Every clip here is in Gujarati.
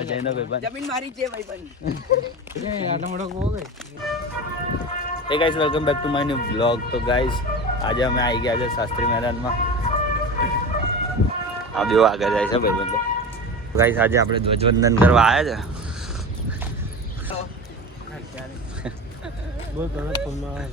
અજયનો ભાઈબંધ જમીન મારી છે ભાઈબંધ. આટલો મોટો કૂવો ગઈ. હે guys, welcome back to my new vlog. તો ગાઈસ, આજે અમે આવી ગયા છે શાસ્ત્રી મેદાનમાં. આ બેવ આગળ જાય છે ભાઈબંધો. ગાઈસ, આજે આપણે ધ્વજવંદન કરવા આવ્યા છે. બોલ ગણત ફોનમાં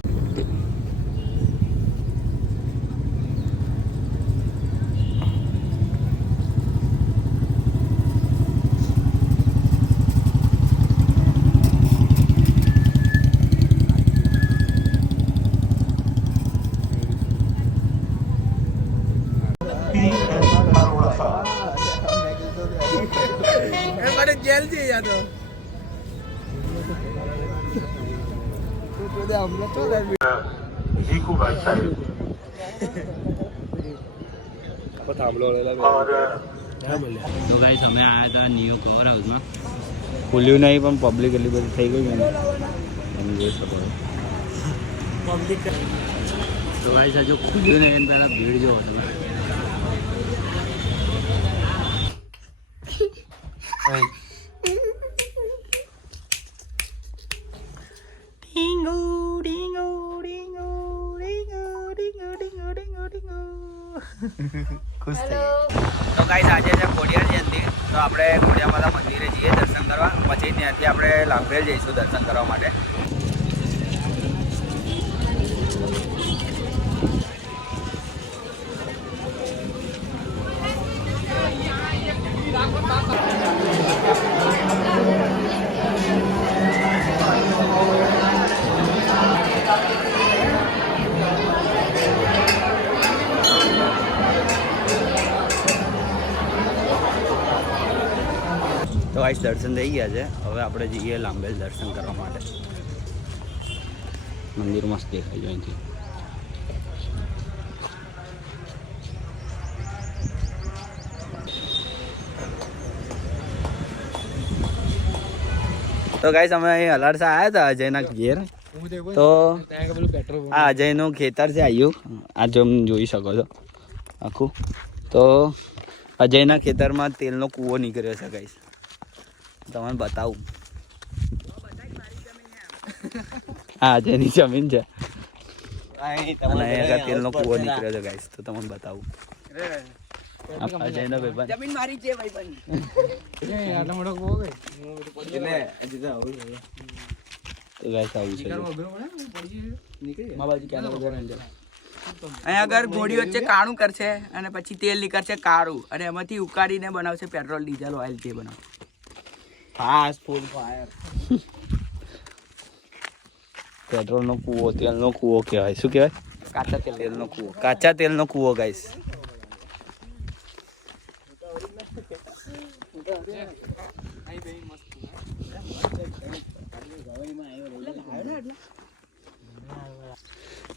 જેલ છે યા તો તો ગાઈસ, અમે આયા હતા નિયો કવર હાઉસમાં. ખુલ્યું નહીં પણ પબ્લિક એટલી બધી થઈ ગઈ ને તમે જોઈ શકો. તો ગાઈસ, હજુ ખુલ્યું નહીં પહેલાં ભીડ જોવો તમે. ખુશ થઈ. તો ગાઈસ, આજે છે ખોડિયાર જયંતિ. તો આપણે ખોડિયાર માતા મંદિરે જઈએ દર્શન કરવા. પછી ત્યાંથી આપણે લાંભેલ જઈશું દર્શન કરવા માટે. તો ગાઈસ, દર્શન થઈ ગયા છે. હવે આપણે જઈએ લાંબેલ દર્શન કરવા માટે. મંદિર મસ્ત દેખાય છે અહીંથી. તો ગાઈસ, અમે અહીં અલારસા આવ્યા હતા અજયના ઘેર. તો આ અજયનું ખેતર છે આવ્યું. આ જો જોઈ શકો છો આખું. તો અજયના ખેતરમાં તેલનો કૂવો નીકળ્યો છે ગાઈસ. તમને બતાવું. હા, અજયની જમીન છે અને અહીંયા તેલનો કૂવો નીકળ્યો છે ગાઈસ. તો તમને બતાવું. અજયનો ભાઈબંધ જમીન મારી છે ભાઈબંધ. આટલો મોટો કૂવો ગઈ. તો ગાઈસ, આવું છે. અહીંયા આગળ ઘોડી વચ્ચે કાણું કરશે અને પછી તેલ નીકળશે કાળું અને એમાંથી ઉકાળીને બનાવશે પેટ્રોલ, ડીઝલ, ઓઇલ તે બનાવશે. Fast food fire. પેટ્રોલનો કૂવો, તેલનો કૂવો કહેવાય. શું કહેવાય? કાચા તેલનો કૂવો. કાચા તેલનો કૂવો ગાઈસ.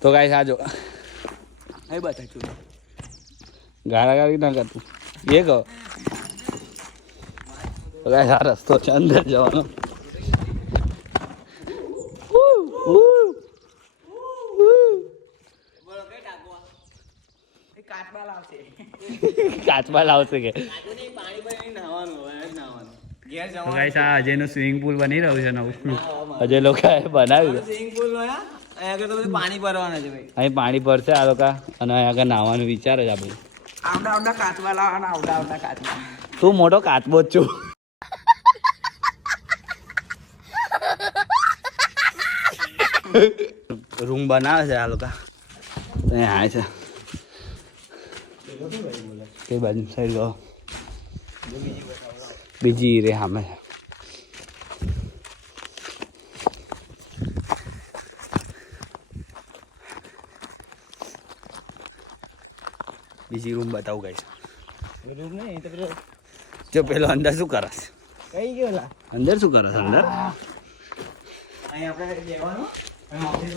તો ગાઈસ, આ જો અહીં બતાવ્યું. ગાળા ગાળી ના કરતું એ કહો. આ રસ્તો છે અંદર જવાનો. કાચબા લાવશે કે અજયનું સ્વિમિંગ પુલ બની રહ્યું છે નવું. અજય લોકો બનાવ્યું સ્વિમિંગ પુલ. પાણી ભરવાનું છે ભાઈ. અહીં પાણી ભરશે આ લોકો અને અહીં આગળ નાહવાનું વિચારે છે આપણે. આવડા આવડા કાચબા લાવવાના. આવડા આવડા કાચબા. તું મોટો કાચબો જ છું. રૂમ બનાવે છે આ લોકો. અહીંયા આવે છે. કઈ બાજુ સાઈડ ગયો? બીજી રે સામે. બીજી રૂમ બતાવું ગાઈસ. જો પેલો અંદર શું કરે છે? અંદર શું કરે છે? અંદર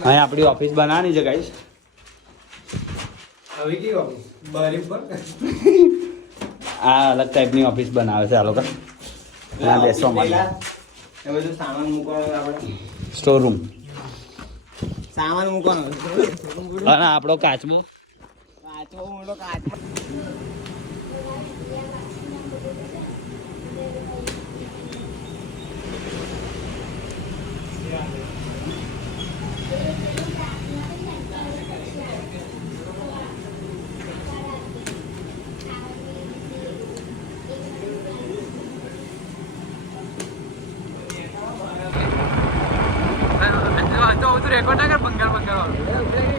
અહીં આપણી ઓફિસ બનાવવાની છે ગાઈસ. આ અલગ ટાઈપની ઓફિસ બનાવે છે આ લોકો. ત્યાં બેસવા માટે સ્ટોર રૂમ. સામાન મૂકવાનો અને આપણો કાચબો મોટો કાચબો રેકોર્ડ ના કર બંગાળ વાળું